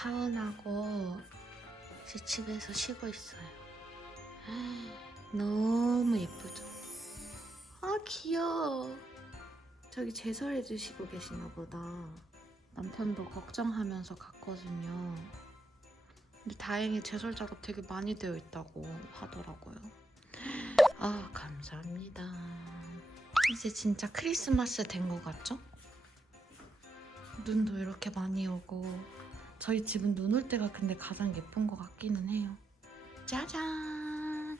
하은하고 제 집에서 쉬고 있어요. 너무 예쁘죠? 아 귀여워. 저기 제설해 주시고 계시나 보다. 남편도 걱정하면서 갔거든요. 근데 다행히 제설 작업 되게 많이 되어 있다고 하더라고요. 아 감사합니다. 이제 진짜 크리스마스 된 것 같죠? 눈도 이렇게 많이 오고 저희 집은 눈 올 때가 근데 가장 예쁜 것 같기는 해요. 짜잔!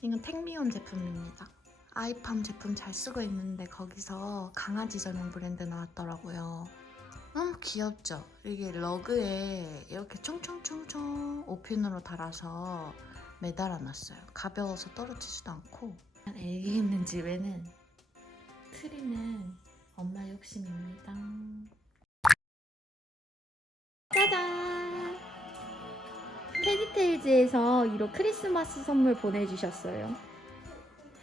이건 택미온 제품입니다. 아이팜 제품 잘 쓰고 있는데 거기서 강아지 전용 브랜드 나왔더라고요. 너무 귀엽죠? 이게 러그에 이렇게 총총총총 오핀으로 달아서 매달아 놨어요. 가벼워서 떨어지지도 않고 애기 있는 집에는 트리는 엄마 욕심입니다. 짜잔! 테디테일즈에서 이로 크리스마스 선물 보내주셨어요.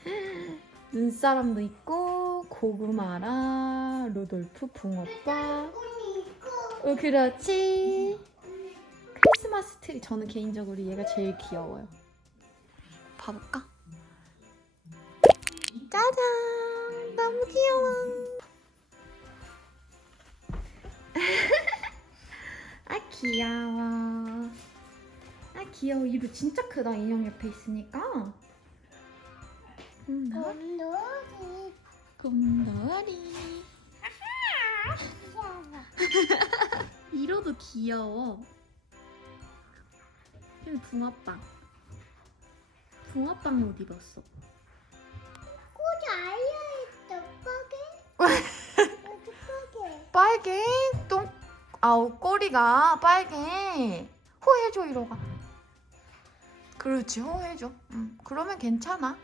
눈사람도 있고 고구마랑 루돌프 붕어빵. 어, 그렇지. 크리스마스 트리 저는 개인적으로 얘가 제일 귀여워요. 봐볼까? 짜잔! 너무 귀여워. 귀여워. 아 귀여워. 이거 진짜 크다 인형 옆에 있으니까. 음, 곰돌이 곰돌이. 귀여워. 이로도 귀여워. 여기 붕어빵. 붕어빵 옷 입었어. 꽃이? 어디 빠게? 빨개 똥 아우 꼬리가 빨개. 호해줘 이러가. 그렇지 호해줘. 응 그러면 괜찮아.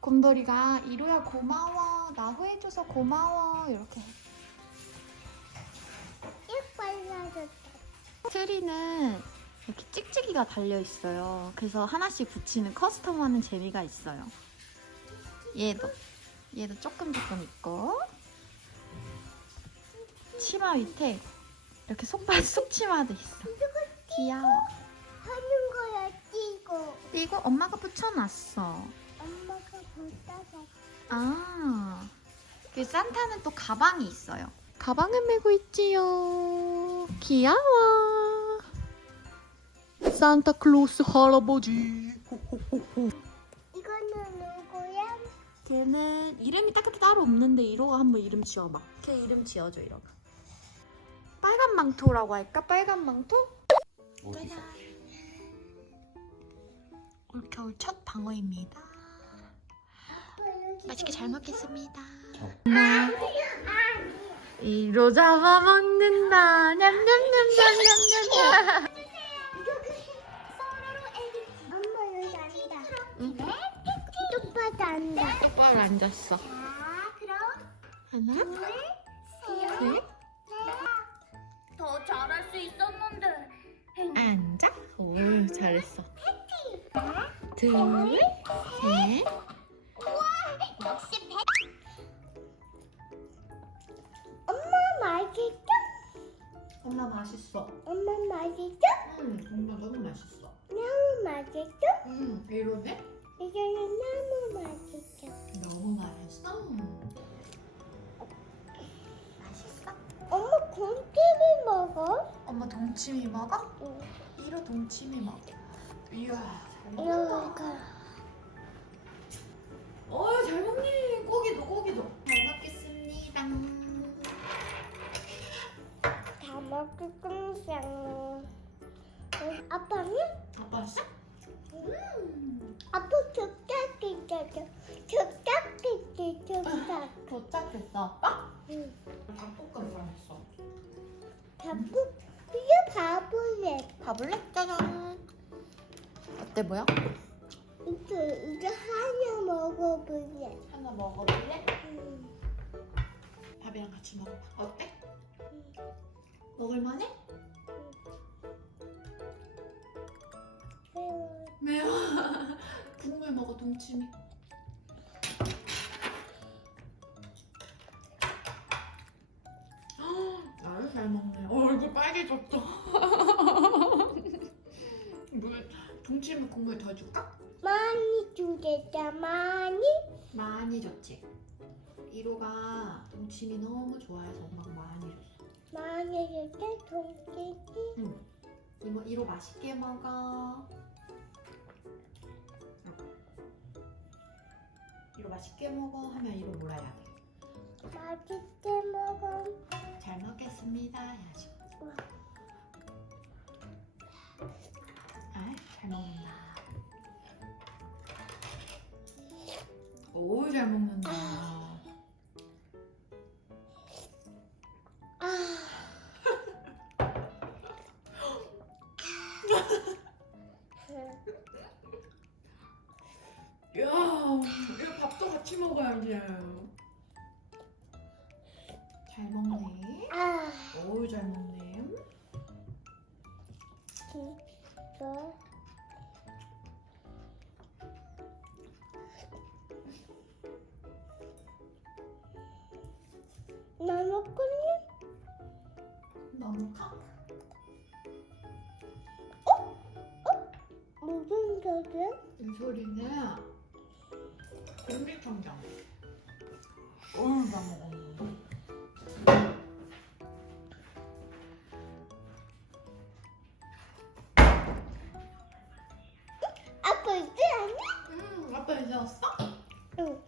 곰돌이가 이로야 고마워. 나 호해줘서 고마워. 이렇게. 트리는 이렇게 찍찍이가 달려 있어요. 그래서 하나씩 붙이는 커스텀하는 재미가 있어요. 얘도. 얘도 조금 조금 있고. 치마 밑에 이렇게 손발 쑥치마도 있어. 귀여워. 하는 거야, 띄고. 이거 엄마가 붙여놨어. 엄마가 보다가 아, 그 산타는 또 가방이 있어요. 가방을 메고 있지요. 귀여워. 산타클로스 할아버지 이거는 누구야? 걔는 이름이 딱 따로 없는데 이로가 한번 이름 지어봐. 걔 이름 지어줘 이로가. 빨간 망토라고 할까? 빨간 망토? 올겨울 첫 방어입니다 맛있게 잘 먹겠습니다 이로 잡아먹는다. 냠냠냠냠냠냠. 응. 네? 똑바로 앉아. 똑바로 앉았어 하나 둘, 셋, 수 있었는데. 앉아 오 잘했어 하나, 둘셋 역시 백. 엄마 맛있어? 엄마 맛있어 엄마 맛있어? 응 엄마 너무 맛있어 너무 맛있어? 응 이러네 이거는 너무 맛있어. 엄마 동치미 먹어? 응. 이로 동치미 먹어 이야 잘 먹는다 이거. 어잘 먹니 고기도 고기도 잘 먹겠습니다 다 건상. 아빠는? 아빠 싹 음. 아빠. 족닭 있지, 족닭. 도착했어 아빠? 응. 닭볶음 잘했어 바보, 바보래. 가볼래? 짜잔 어때 보여? 이거, 이거 하나 먹어볼래. 하나 먹어볼래? 응. 밥이랑 같이 먹어봐 어때? 먹을만해? 매워. 매워 국물 먹어 동치미 나를 잘 먹네 어 얼굴 빨개졌어. 물 동치미 국물 더 줄까? 많이 주겠다 많이 많이 줬지. 1호가 동치미 너무 좋아해서 엄마가 많이 줬어. 많이 주겠다 동생이 이모 1호 맛있게 먹어. 1호 맛있게 먹어 하면 1호 뭐라 해야 돼? 맛있게 먹어 잘 먹겠습니다 해야지. 우와. 잘 먹는다. 오, 잘 먹는다. 아 야, 밥도 같이 먹어야지. 잘 먹네. 아, 오, 잘 먹네. 나 먹었니? 너무 커. 무슨 소리야? 이 소리는 공기청정. 어우, 다 먹었네. 아빠 이제 아니? 음, 아빠 이제 왔어? 응.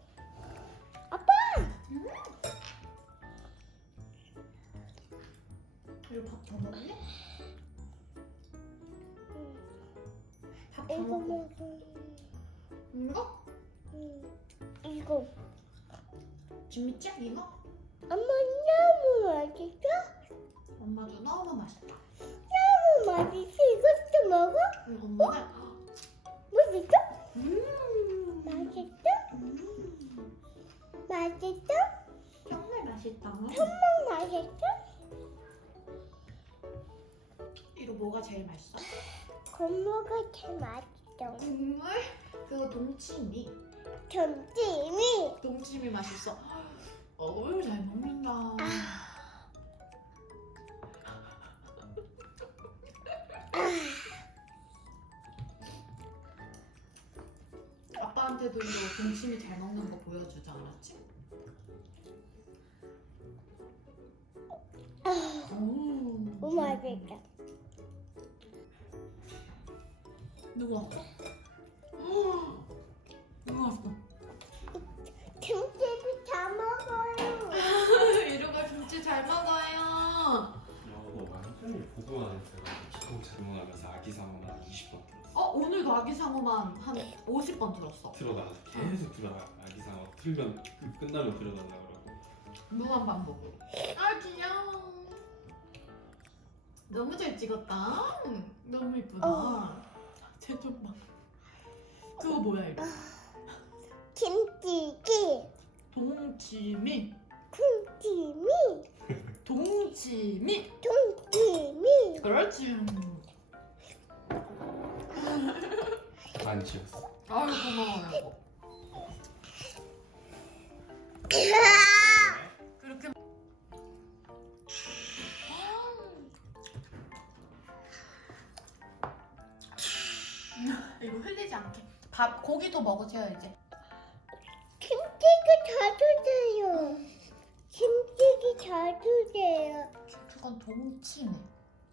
이거 밥더 먹을래? 밥더 이거 먹어. 먹어. 이거? 응. 이거. 진미짱 이거? 엄마 너무 맛있어? 엄마도 너무 맛있다. 너무 맛있어. 이것도 먹어? 이거 엄마는 맛있어? 음, 맛있어? 음, 맛있어? 정말 맛있다. 정말 맛있어? 이거 뭐가 제일 맛있어? 건모가 제일 맛있어. 국물? 그거 동치미. 점심이. 동치미 맛있어. 어우 잘 먹는다. 아빠한테도 이거 동치미 잘 먹는 거 보여주자 알았지? 오, 너무 맛있다. 누구 왔어? 헉, 누구 왔어? 김치도 다 먹어요. 이루가 김치 잘 먹어요. 어, 완전히 보고만 했어요. 기공 잘못하면서 아기 상어만 20번 들었어. 어 오늘도 아기 상어만 한 50번 들었어. 틀어놔서 계속 틀어놔. 아기 상어 틀면 끝- 끝나면 들어달라 그러고. 무한 반복으로. 아 귀여워. 너무 잘 찍었다. 너무 이쁘다. 어. 봐. 그거 뭐야 이거? 김치기. 동치미. 쿵치미. 동치미. 통치미. 그렇지. 안 지웠어. 아유 고마워요. 이거 흘리지 않게. 밥 고기도 먹으세요 이제. 김치기 잘 주세요. 김치기 잘 주세요. 그건 동치미.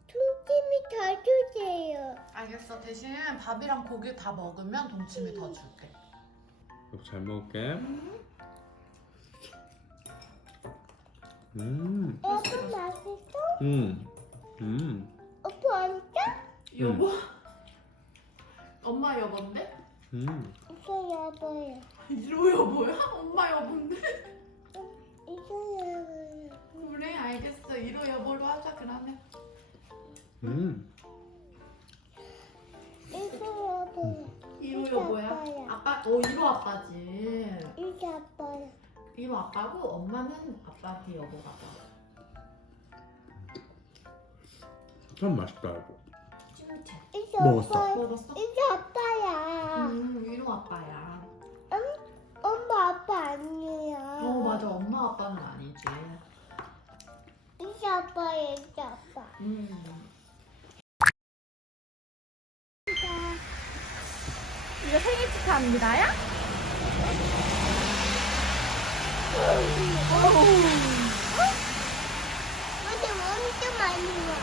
통치미 잘 주세요. 알겠어. 대신 밥이랑 고기 다 먹으면 동치미 더 줄게. 이거 잘 먹을게. 음, 오빠 맛있어? 음, 음, 오빠 앉아? 여보. 엄마 여본데? 음. 이거 여보야. 이로 여보야? 엄마 여본데? 이거 여보야. 그래 알겠어. 이로 여보로 하자 그러면. 음. 이거 여보야. 이로 이거 여보야? 아빠야. 아빠, 어 이로 아빠지. 이거 아빠야. 이로 아빠고 엄마는 아빠한테 여보가 봐. 참 맛있다 이거. 찜채. 먹었어. 아빠야. 먹었어? 이거 아빠야. 음, 이로 아빠야. 엄마 아빠 아니야. 어 맞아 엄마 아빠는 아니지. 이거 아빠 아빠 얘기 아빠. 이거 생일 축하합니다야? 근데 엄청 많이 와.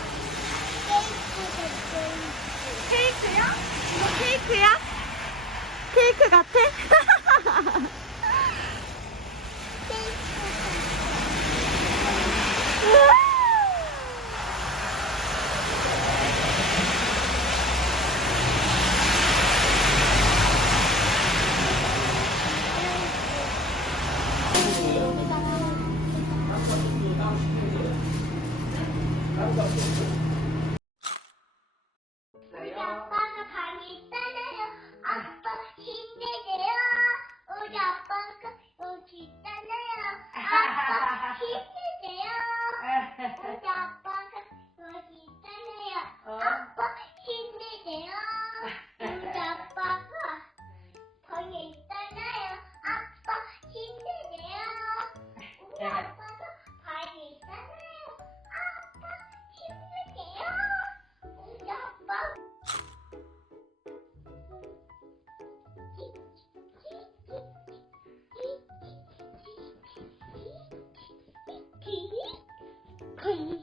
케이크도 케이크야? 이거 케이크야? 케이크 같아? 우리 건조,